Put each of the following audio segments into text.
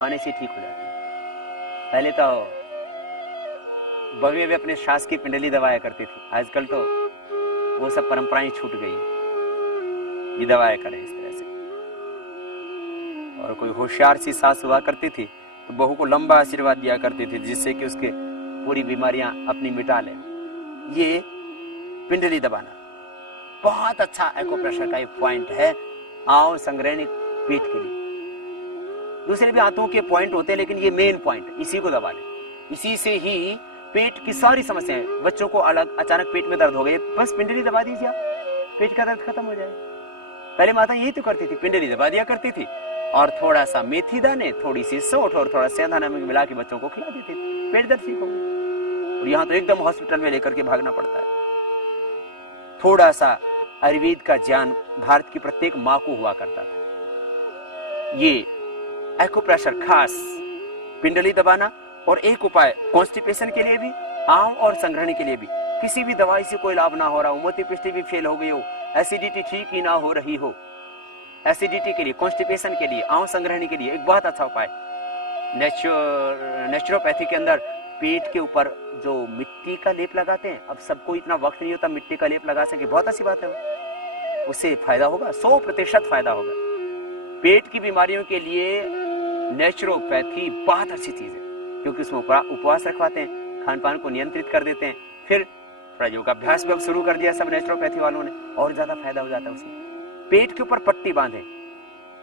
आने से ठीक हो जाती है। पहले तो बगले में अपने श्वास की पिंडली दबाया करती थी, आजकल तो वो सब परंपराएं छूट गई है, ये दबाया करें इस तरह से। और कोई होशियार सी सास हुआ करती थी तो बहू को लंबा आशीर्वाद दिया करती थी, जिससे कि उसके पूरी बीमारियां अपनी मिटा ले। ये पिंडली दबाना बहुत अच्छा एक्यूप्रेशर का एक पॉइंट है आंव संग्रहणी पीठ के लिए। दूसरे भी हाथों के पॉइंट होते हैं, लेकिन ये मेन पॉइंट, इसी को दबा लें। इसी से ही पेट की सारी समस्याएं, बच्चों को अलग अचानक पेट में दर्द हो गई, बस पिंडली दबा दीजिए, पेट का दर्द खत्म हो जाएगा। पहले माता यही तो करती थी, पिंडली दबा दिया करती थी और थोड़ा सा मेथी दाने, थोड़ी सी सौंठ और थोड़ा सेंधा नमक मिला के बच्चों को खिला देती थी, पेट दर्द ठीक हो गया। और यहाँ तो एकदम हॉस्पिटल में लेकर के भागना पड़ता है। थोड़ा सा आयुर्वेद का ज्ञान भारत की प्रत्येक माँ को हुआ करता था। ये एक्यूप्रेशर खास पिंडली दबाना, और एक उपाय कॉन्स्टिपेशन के लिए भी, आंव और संग्रहणी के लिए भी। किसी भी दवाई से कोई लाभ ना हो रहा हो, मोतिपिष्टी भी फेल हो गई हो, एसिडिटी ठीक ही ना हो रही हो, एसिडिटी के लिए, कॉन्स्टिपेशन के लिए, आंव संग्रहणी के लिए एक बहुत अच्छा उपाय नेचुरोपैथी के अंदर पेट के ऊपर जो मिट्टी का लेप लगाते हैं। अब सबको इतना वक्त नहीं होता मिट्टी का लेप लगा सके, बहुत अच्छी बात है, उससे फायदा होगा, 100% फायदा होगा। पेट की बीमारियों के लिए नेचुरोपैथी बहुत अच्छी चीज है, क्योंकि उसमें उपवास रखवाते हैं, खान पान को नियंत्रित कर देते हैं। फिर थोड़ा योगाभ्यास भी अब शुरू कर दिया सब नेचुरोपैथी वालों ने, और ज्यादा फायदा हो जाता है उसमें। पेट के ऊपर पट्टी बांधे,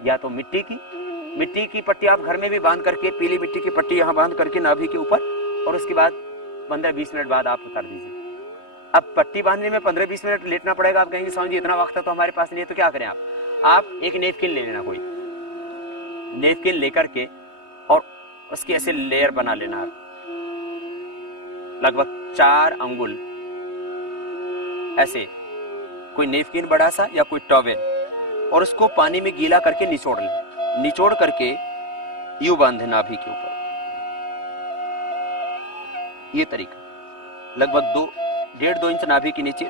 या तो मिट्टी की पट्टी आप घर में भी बांध करके, पीली मिट्टी की पट्टी यहाँ बांध करके नाभि के ऊपर, और उसके बाद 15-20 मिनट बाद आप उतार दीजिए। अब पट्टी बांधने में 15-20 मिनट लेटना पड़ेगा। आप कहेंगे स्वामी जी इतना वक्त तो हमारे पास नहीं है, तो क्या करें आप एक नेपकिन ले लेना, कोई नेपकिन लेकर के, और उसकी ऐसे लेयर बना लेना, लगभग 4 अंगुल ऐसे, कोई नेपकिन बड़ा सा या कोई टॉवेल, और उसको पानी में गीला करके निचोड़ ले, निचोड़ करके यूं बांधे नाभि के ऊपर। ये तरीका लगभग 1.5-2 इंच नाभि के नीचे,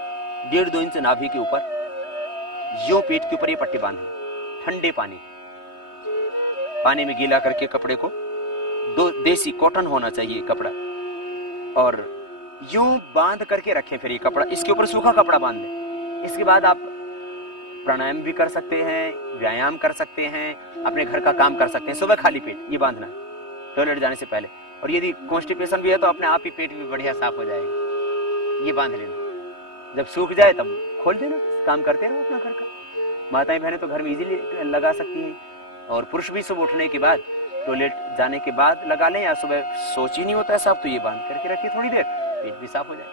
1.5-2 इंच नाभि के ऊपर, यूं पीठ के ऊपर ये पट्टी बांधे, ठंडे पानी में गीला करके कपड़े को, देसी कॉटन होना चाहिए कपड़ा, और यूं बांध करके रखें। फिर ये कपड़ा, इसके ऊपर सूखा कपड़ा बांध दें। इसके बाद आप प्राणायाम भी कर सकते हैं, व्यायाम कर सकते हैं, अपने घर का काम कर सकते हैं। सुबह खाली पेट ये बांधना है, टॉयलेट जाने से पहले। और यदि कॉन्स्टिपेशन भी है तो अपने आप ही पेट भी बढ़िया साफ हो जाएगा, ये बांध लेना। जब सूख जाए तब खोल देना, काम करते रहो अपना घर का। माताएं बहनें तो घर में इजीली लगा सकती हैं, और पुरुष भी सुबह उठने के बाद, टॉयलेट जाने के बाद लगा लें, या सुबह सोच ही नहीं होता है साफ, तो ये बांध करके रखिए थोड़ी देर, पेट भी साफ हो जाए।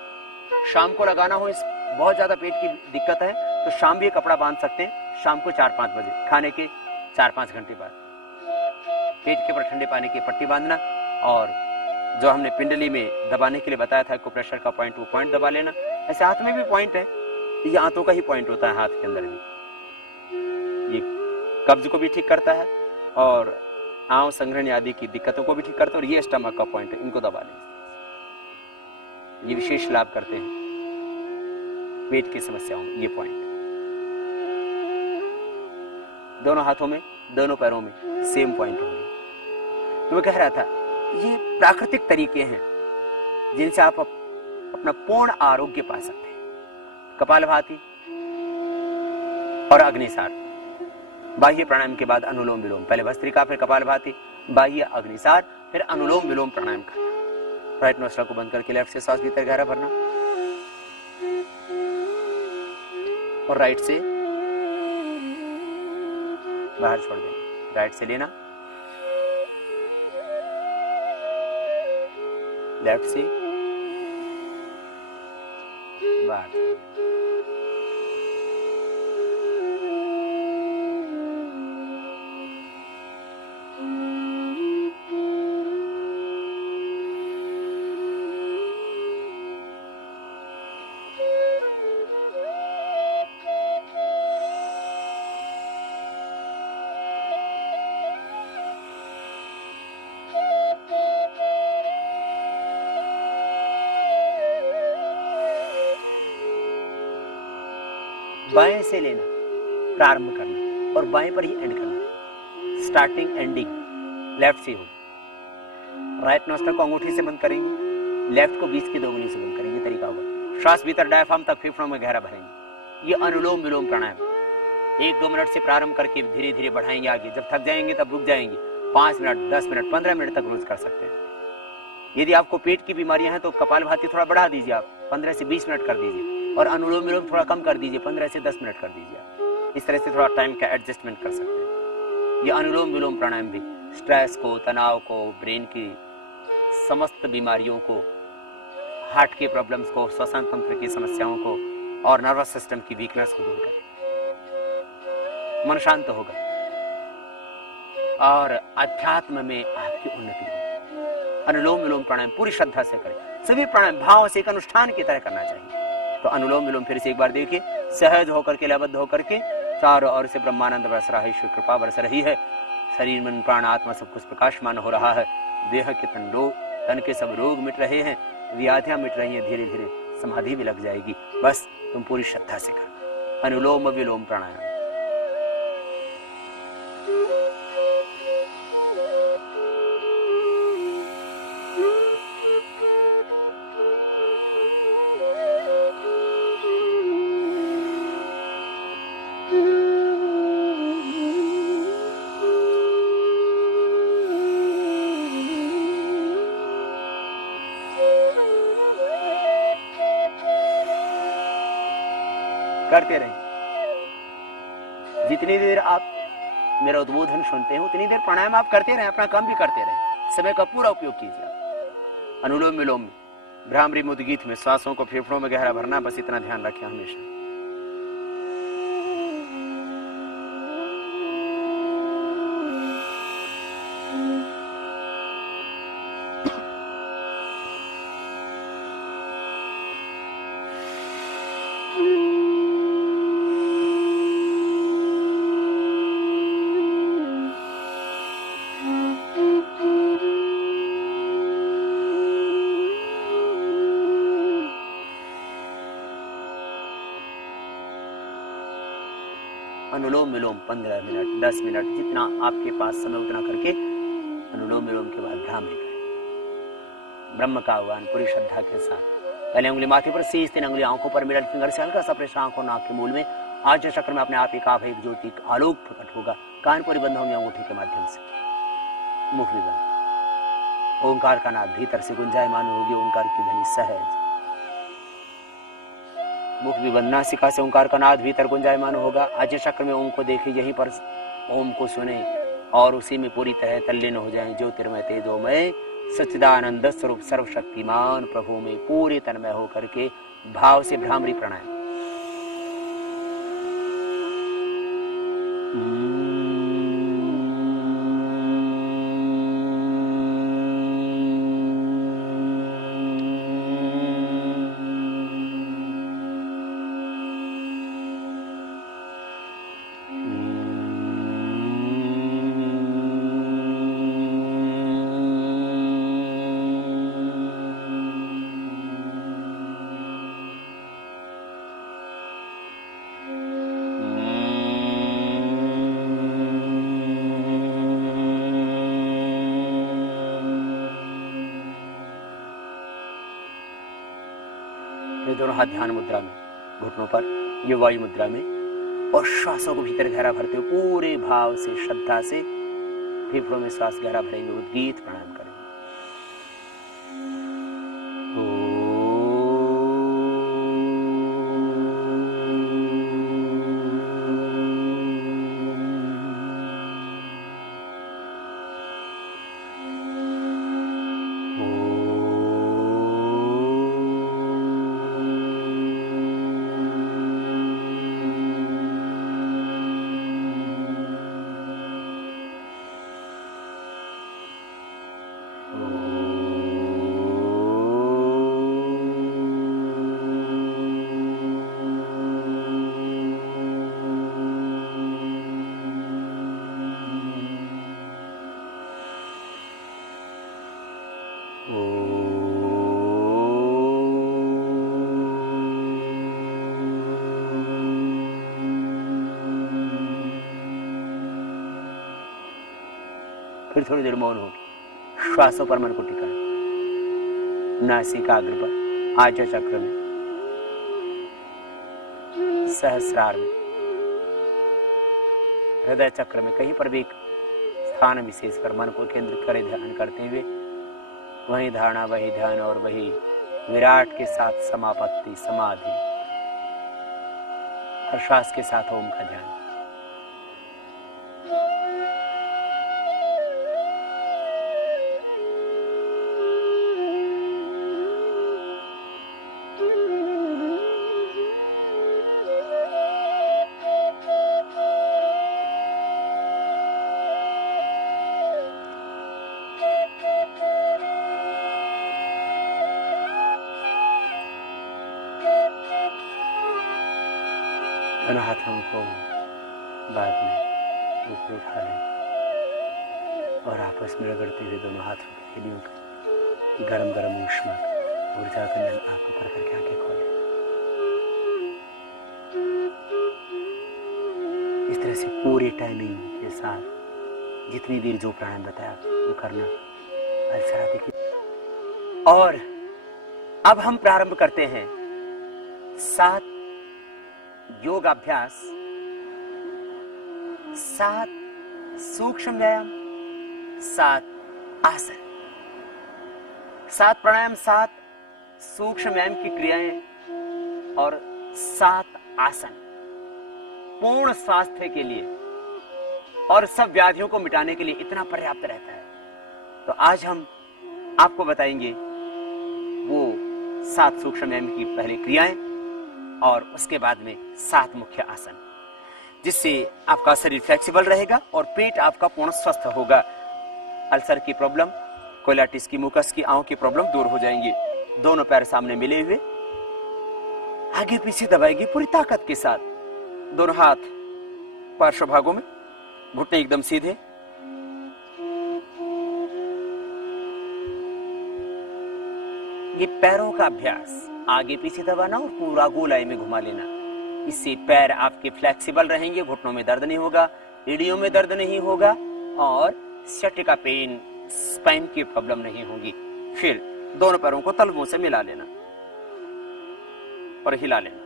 शाम को लगाना हो, इस बहुत ज्यादा पेट की दिक्कत है तो शाम भी ये कपड़ा बांध सकते हैं, शाम को 4-5 बजे, खाने के 4-5 घंटे बाद पेट के ऊपर ठंडे पानी की पट्टी बांधना। और जो हमने पिंडली में दबाने के लिए बताया था को प्रेशर का पॉइंट, वो पॉइंट दबा लेना। ऐसे हाथ में भी पॉइंट है, ये हाथों का ही पॉइंट होता है, हाथ के अंदर भी ये कब्ज को भी ठीक करता है, और आंव संग्रहण आदि की दिक्कतों को भी ठीक करता है। और ये स्टमक का पॉइंट है, इनको दबा लें, ये विशेष लाभ करते हैं पेट की समस्याओं में। ये पॉइंट दोनों हाथों में, दोनों पैरों में सेम पॉइंट होंगे। तो मैं कह रहा था ये प्राकृतिक तरीके हैं जिनसे आप अपना पूर्ण आरोग्य पा सकते हैं। कपालभाति और अग्निसार, बाह्य प्राणायाम के बाद अनुलोम विलोम, पहले भस्त्रिका फिर कपालभाति, बाह्य अग्निसार, फिर अनुलोम विलोम प्राणायाम करना। राइट नोस्ट्रल को बंद करके लेफ्ट से सांस भीतर गहरा भरना, और राइट से बाहर छोड़ देना। राइट से लेना, लेफ्ट से बाहर। बाएं से लेना, प्रारंभ करना, और बाएं पर ही एंड करना, स्टार्टिंग एंडिंग लेफ्ट से होगी। राइट नोस्ट्रल को अंगूठी से बंद करेंगे, लेफ्ट को 20 की दोगुनी से बंद करेंगे। तरीका होगा, श्वास भीतर डायफ्राम तक फेफड़ों में गहरा भरेंगे। ये अनुलोम विलोम प्राणायाम 1-2 मिनट से प्रारंभ करके धीरे धीरे बढ़ाएंगे आगे। जब थक जाएंगे तब रुक जाएंगे। 5 मिनट, 10 मिनट, 15 मिनट तक रोज कर सकते हैं। यदि आपको पेट की बीमारियां हैं तो कपालभाति थोड़ा बढ़ा दीजिए, आप 15 से 20 मिनट कर दीजिए, और अनुलोम विलोम थोड़ा कम कर दीजिए, 15 से 10 मिनट कर दीजिए। इस तरह से थोड़ा टाइम का एडजस्टमेंट कर सकते हैं। ये अनुलोम विलोम प्राणायाम भी स्ट्रेस को, तनाव को, ब्रेन की समस्त बीमारियों को, हार्ट के प्रॉब्लम्स को, श्वसन तंत्र की समस्याओं को और नर्वस सिस्टम की वीकनेस को दूर करें। मन शांत होगा और अध्यात्म में आपकी उन्नति होगी। अनुलोम विलोम प्राणायाम पूरी श्रद्धा से करें। सभी प्राणायाम भाव से एक अनुष्ठान की तरह करना चाहिए। तो अनुलोम विलोम फिर से एक बार देखिए, सहज होकर के, लयबद्ध होकर के, चारों ओर से ब्रह्मानंद बरस रहा है, ईश्वर कृपा बरस रही है। शरीर मन प्राण आत्मा सब कुछ प्रकाशमान हो रहा है। देह के तन के सब रोग मिट रहे हैं, व्याधियां मिट रही हैं। धीरे धीरे समाधि भी लग जाएगी। बस तुम पूरी श्रद्धा से करो अनुलोम विलोम प्राणायाम। करते रहें। जितनी देर आप मेरा उद्बोधन सुनते हैं उतनी देर प्राणायाम आप करते रहें, अपना काम भी करते रहें। समय का पूरा उपयोग कीजिए आप। अनुलोम विलोम में, भ्रामरी मुद्गीत में सांसों को फेफड़ों में गहरा भरना, बस इतना ध्यान रखें हमेशा। अनुलोम विलोम 15 मिनट, 10 मिनट, जितना आपके पास समय उतना करके अनुलोम विलोम के बाद भ्रामरी करें। ब्रह्म का आह्वान पूरी श्रद्धा के साथ। पहले उंगली माथे पर, शेष 3 उंगली आंखों पर, मिडल फिंगर से हल्का सा प्रेशर आंखों नाक के मूल में। आज चक्र में अपने आप एक आप एक ज्योति आलोक प्रकट होगा। कान पूरी बंद होंगे अंगूठी के माध्यम से, मुख भी बंद। ओंकार का नाद भीतर से गुंजायमान होगी। ओंकार की ध्वनि सहज, मुख भी बंद, नासिका से ओंकार का नाद भीतर गुंजायमान होगा। अजय चक्र में ओम को देखिए, यहीं पर ओम को सुने और उसी में पूरी तरह तल्लीन हो जाएं। ज्योतिर्मय तेजोमय सच्चिदानंद स्वरूप सर्वशक्तिमान प्रभु में पूरे तन्मय होकर के भाव से भ्रामरी प्राणायाम। दोनों हाथ ध्यान मुद्रा में, घुटनों पर, ये वायु मुद्रा में, और श्वासों को भीतर गहरा भरते हुए पूरे भाव से, श्रद्धा से फेफड़ों में श्वास गहरा भरेंगे। उद्गीत प्राणायाम करेंगे। फिर थोड़ी देर मौन होगी। श्वासों पर मन को टिकाएं, नासिकाग्र पर, आज्ञा चक्र में, सहस्रार में, हृदय चक्र में, कहीं पर भी एक स्थान विशेष पर मन को केंद्रित करें ध्यान करते हुए। वही धारणा, वही ध्यान और वही विराट के साथ समापत्ति, समाधि। हर श्वास के साथ ओम का ध्यान। दोनों हाथों को बाद में ऊपर उठा लें और आपस में रगड़ते हुए दोनों हाथों की हड्डियों की गरम गरम ऊष्मा ऊर्जा का नल आपको पर करके आंखें खोलें। इस तरह से पूरी टाइमिंग के साथ जितनी देर जो प्राणायाम बताया वो करना अलसराते की। और अब हम प्रारंभ करते हैं 7 योगाभ्यास, 7 सूक्ष्म व्यायाम, 7 आसन, 7 प्राणायाम, 7 सूक्ष्म व्यायाम की क्रियाएं और 7 आसन पूर्ण स्वास्थ्य के लिए और सब व्याधियों को मिटाने के लिए इतना पर्याप्त रहता है। तो आज हम आपको बताएंगे वो 7 सूक्ष्म व्यायाम की पहले क्रियाएं और उसके बाद में 7 मुख्य आसन, जिससे आपका शरीर फ्लेक्सिबल रहेगा और पेट आपका पूर्ण स्वस्थ होगा। अल्सर की प्रॉब्लम, कोलाइटिस की, मुकस की, आंखों की प्रॉब्लम दूर हो जाएंगी। दोनों पैर सामने मिले हुए, आगे पीछे दबाएंगे पूरी ताकत के साथ। दोनों हाथ पार्श्व भागों में, घुटने एकदम सीधे। ये पैरों का अभ्यास, आगे पीछे दबाना और पूरा गोलाई में घुमा लेना। इससे पैर आपके फ्लेक्सिबल रहेंगे, घुटनों में दर्द नहीं होगा, एड़ियों में दर्द नहीं होगा और सटिका पेन, स्पाइन की प्रॉब्लम नहीं होगी। फिर दोनों पैरों को तलवों से मिला लेना और हिला लेना।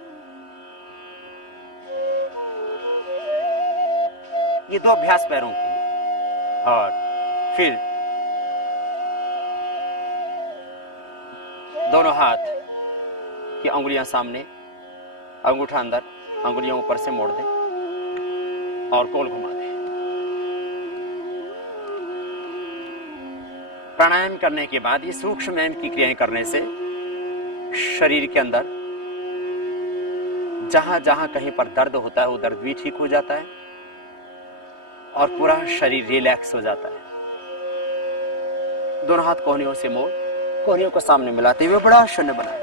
ये 2 अभ्यास पैरों के लिए। और फिर दोनों हाथ की अंगुलियां सामने, अंगूठा अंदर, अंगुलियां ऊपर से मोड़ दें और गोल घुमा दें। प्राणायाम करने के बाद ये सूक्ष्म व्यायाम की क्रियाएं करने से शरीर के अंदर जहां जहां कहीं पर दर्द होता है वो दर्द भी ठीक हो जाता है और पूरा शरीर रिलैक्स हो जाता है। दोनों हाथ कोहनियों से मोड़, कोहनियों को सामने मिलाते हुए बड़ा शून्य बनाए।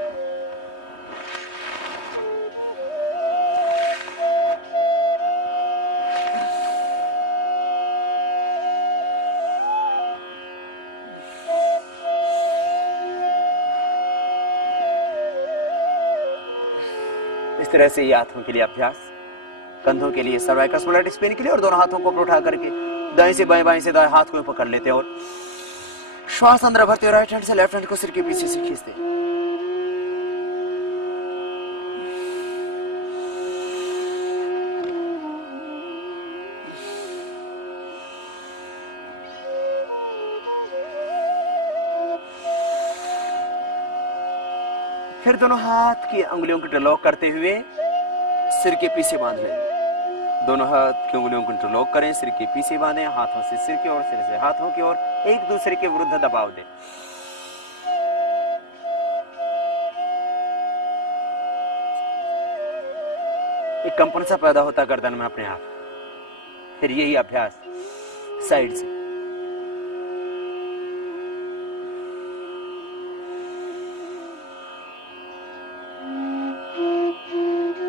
इस तरह से ये हाथों के लिए अभ्यास, कंधों के लिए, सर्वाइकल स्पॉन्डिलाइटिस पेन के लिए, और दोनों हाथों को उठा करके दाएं से बाएं, बाएं से दाएं हाथ को पकड़ लेते हैं और श्वास अंदर भरते हुए राइट हैंड से लेफ्ट हैंड को सिर के पीछे से खींचते हैं। फिर दोनों हाथ की अंगुलियों को इंटरलॉक करते हुए सिर के पीछे बांध लेंगे। दोनों हाथ की अंगुलियों को इंटरलॉक करें, सिर के पीछे बांधें, हाथों से सिर की ओर, सिर से हाथों की ओर, एक दूसरे के विरुद्ध दबाव दें। एक कंपन सा पैदा होता गर्दन में अपने आप। फिर यही अभ्यास साइड से,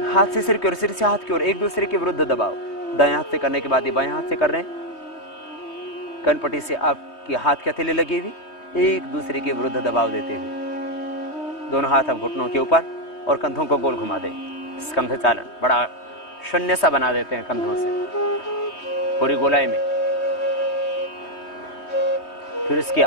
हाथ से सिर की ओर, सिर से हाथ की ओर, एक दूसरे के विरुद्ध दबाव। दाएं हाथ से करने के बाद ये बाएं हाथ से कर रहे हैं। कनपट्टी से आपके हाथ की हथेली लगी हुई, एक दूसरे के विरुद्ध दबाव देते हुए दोनों हाथ हम घुटनों के ऊपर और कंधों को गोल घुमा दें। स्कंध चालन, बड़ा शून्य सा बना देते हैं कंधों से पूरी गोलाई में। फिर इसके